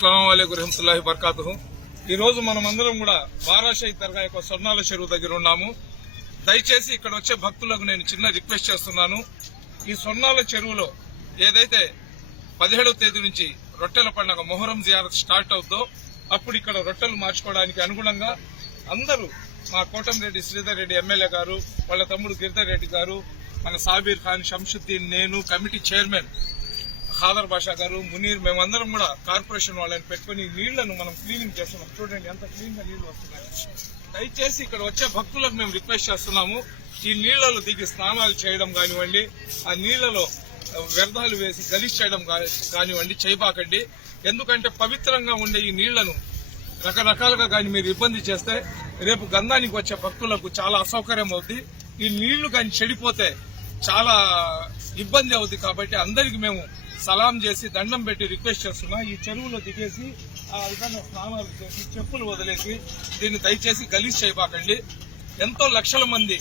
అస్సలాము అలైకుం రహమతుల్లాహి బర్కాతుహు. ఈ రోజు మనం అందరం కూడా బారాషాహి దర్గా యొక్క స్వర్ణాల చెరువు దగ్గర ఉన్నాము. దయచేసి ఇక్కడ వచ్చే భక్తులకు నేను చిన్న రిక్వెస్ట్ చేస్తున్నాను. ఈ స్వర్ణాల చెరువులో ఏదైతే 17వ తేదీ నుంచి రొట్టెల పండుగ మొహరం జియారత్ స్టార్ట్ అవుతుందో అప్పుడు ఇక్కడ రొట్టెలు మార్చుకోవడానికి అనుగుణంగా అందరూ మా కోటంరెడ్డి శ్రీధర్ రెడ్డి ఎమ్మెల్యే గారు, వాళ్ళ తమ్ముడు గిరిధర్ రెడ్డి గారు, మన సాబీర్ ఖాన్, శంషుద్దీన్, నేను, కమిటీ చైర్మన్ ఖాదర్ బాషా గారు, మునీర్, మేమందరం కూడా కార్పొరేషన్ వాళ్ళని పెట్టుకుని నీళ్లను మనం క్లీనింగ్ చేస్తున్నాం. చూడండి ఎంత క్లీన్ గా నీళ్లు వస్తున్నాయి. దయచేసి ఇక్కడ వచ్చే భక్తులకు మేము రిక్వెస్ట్ చేస్తున్నాము, ఈ నీళ్లలో దిగి స్నానాలు చేయడం కానివ్వండి, ఆ నీళ్లలో వ్యర్థాలు వేసి గలీజ్ చేయడం కానివ్వండి చేయబాకండి. ఎందుకంటే పవిత్రంగా ఉండే ఈ నీళ్లను రకరకాలుగా కానీ మీరు ఇబ్బంది చేస్తే రేపు గంధానికి వచ్చే భక్తులకు చాలా అసౌకర్యం అవుతుంది. ఈ నీళ్లు కానీ చెడిపోతే చాలా ఇబ్బంది అవుతుంది. కాబట్టి అందరికి మేము సలాం చేసి దండం పెట్టి రిక్వెస్ట్ చేస్తున్నా, ఈ చెరువులో దిగేసి ఆ విధంగా స్నానాలు చేసి చెప్పులు వదిలేసి దీన్ని దయచేసి గలీజ్ చేయబాకండి. ఎంతో లక్షల మంది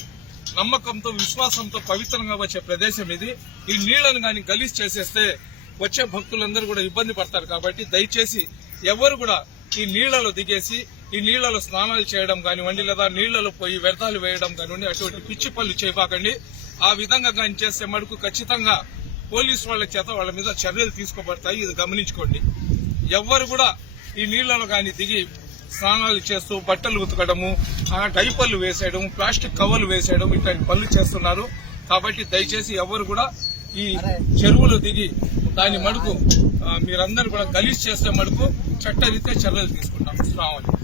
నమ్మకంతో విశ్వాసంతో పవిత్రంగా వచ్చే ప్రదేశం ఇది. ఈ నీళ్లను కానీ గలీజ్ చేసేస్తే వచ్చే భక్తులందరూ కూడా ఇబ్బంది పడతారు. కాబట్టి దయచేసి ఎవరు కూడా ఈ నీళ్లలో దిగేసి ఈ నీళ్లలో స్నానాలు చేయడం కానివ్వండి, లేదా నీళ్లలో పోయి వ్యర్థాలు వేయడం కానివ్వండి, అటువంటి పిచ్చి పనులు చేయబాకండి. ఆ విధంగా కానీ చేస్తే మటుకు ఖచ్చితంగా పోలీసు వాళ్ళ చేత వాళ్ళ మీద చర్యలు తీసుకోబడతాయి. ఇది గమనించుకోండి. ఎవ్వరు కూడా ఈ నీళ్లలో కానీ దిగి స్నానాలు చేస్తూ బట్టలు ఉతకడము, డైపర్లు వేసేయడం, ప్లాస్టిక్ కవర్లు వేసేయడం ఇట్లాంటి పనులు చేస్తున్నారు. కాబట్టి దయచేసి ఎవరు కూడా ఈ చెరువులో దిగి దాని మడుకు మీరందరూ కూడా గలీజ్ చేస్తే మడుకు చట్టరీత్యా చర్యలు తీసుకుంటాం. అస్సలాము అలైకుం.